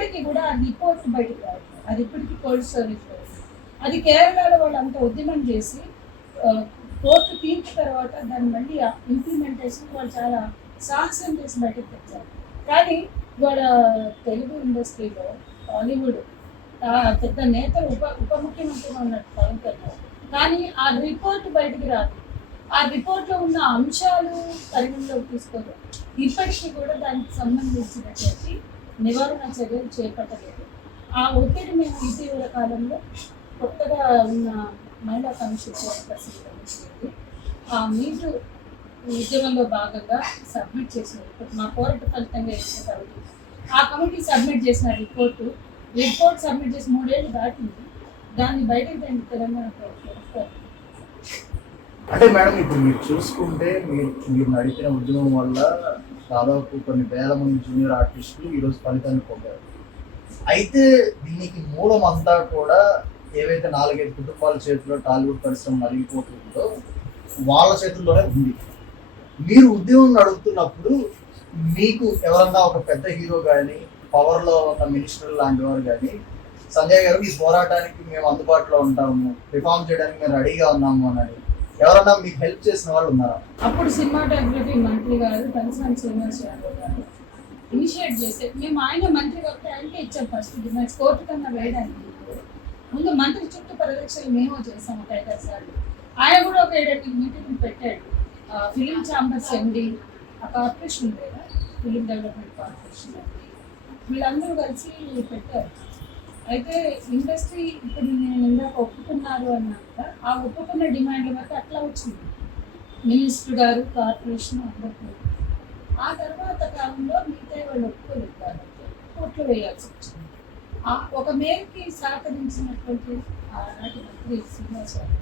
ఇప్పటికీ కూడా ఆ రిపోర్ట్ బయటకు రాదు అది ఇప్పటికీ కోల్డ్ స్టోరేజ్ అది కేరళలో వాళ్ళు అంత ఉద్యమం చేసి కోర్టు తీర్పు తర్వాత దాన్ని మళ్ళీ ఇంప్లిమెంటేషన్ వాళ్ళు చాలా సాహసం చేసి బయటకు తెచ్చారు. కానీ వాళ్ళ తెలుగు ఇండస్ట్రీలో టాలీవుడ్ పెద్ద నేత ఉప ఉప ముఖ్యమంత్రిగా ఉన్నట్టు పవన్ కళ్యాణ్. కానీ ఆ రిపోర్ట్ బయటికి రాదు. ఆ రిపోర్ట్లో ఉన్న అంశాలు పరిగణలోకి తీసుకోరు ఇప్పటికీ కూడా దానికి సంబంధించినటువంటి నివారణ చర్యలు చేపట్టలేదు. ఆ ఒత్తిడి మేము ఇటీవల కాలంలో కొత్తగా ఉన్న మహిళా కమిషన్ చైర్పర్సన్ ఆ మీటు ఉద్యమంలో భాగంగా సబ్మిట్ చేసిన రిపోర్ట్ మా పోరాట ఫలితంగా ఇచ్చిన కమిటీ. ఆ కమిటీ సబ్మిట్ చేసిన రిపోర్టు రిపోర్ట్ సబ్మిట్ చేసి మూడేళ్ళు దాటింది. దాన్ని బయటకు తండ్రి తెలంగాణ ప్రభుత్వం అంటే మేడం ఇప్పుడు మీరు చూసుకుంటే మీరు మీరు నడిపిన ఉద్యమం వల్ల దాదాపు కొన్ని వేల మంది జూనియర్ ఆర్టిస్టులు ఈరోజు ఫలితాన్ని పొందారు. అయితే దీనికి మూలం అంతా కూడా ఏవైతే నాలుగైదు కుటుంబాల చేతిలో టాలీవుడ్ పరిశ్రమ మరిగిపోతుందో వాళ్ళ చేతుల్లోనే ఉంది. మీరు ఉద్యమం నడుపుతున్నప్పుడు మీకు ఎవరన్నా ఒక పెద్ద హీరో కానీ పవర్లో ఉన్న మినిస్టర్ లాంటి వారు కానీ సంజయ్ గారు ఈ పోరాటానికి మేము అందుబాటులో ఉంటాము రిఫార్మ్ చేయడానికి మేము రెడీగా ఉన్నాము అని ఎవరన్నా మీకు హెల్ప్ చేసిన వాళ్ళు ఉన్నారా? అప్పుడు సినిమాటోగ్రఫీ మంత్రి గారు కన్సర్న్ శ్రీనివాస్ యాదవ్ గారు ఇనిషియేట్ చేస్తే మేము ఆయన మంత్రి కాబట్టి ఆయనకే ఇచ్చాం ఫస్ట్ డిమాండ్స్ కోర్టు కన్నా వేయడానికి. ముందు మంత్రి చుట్టూ పరిరక్షలు మేము చేసాం ఒక ఐదారు సార్లు ఆయన కూడా ఒక ఏడాది మీటింగ్ పెట్టాడు. ఫిలిం ఛాంబర్స్ ఎండి ఆ కార్పొరేషన్ లేదా ఫిలిం డెవలప్మెంట్ కార్పొరేషన్ వీళ్ళందరూ కలిసి పెట్టారు. అయితే ఇండస్ట్రీ ఇప్పుడు నేను ఇందాక ఒప్పుకున్నారు అన్నాక ఆ ఒప్పుకున్న డిమాండ్ల వరకు అట్లా వచ్చింది. మినిస్టర్ గారు కార్పొరేషన్ అందరూ ఆ తర్వాత కాలంలో మిగతా వాళ్ళు ఒప్పుకోలేదు కాబట్టి కోట్లు వేయాల్సి వచ్చింది. ఆ ఒక మేరకి సహకరించినటువంటి ఆనాటి మంత్రి శ్రీనివాసరావు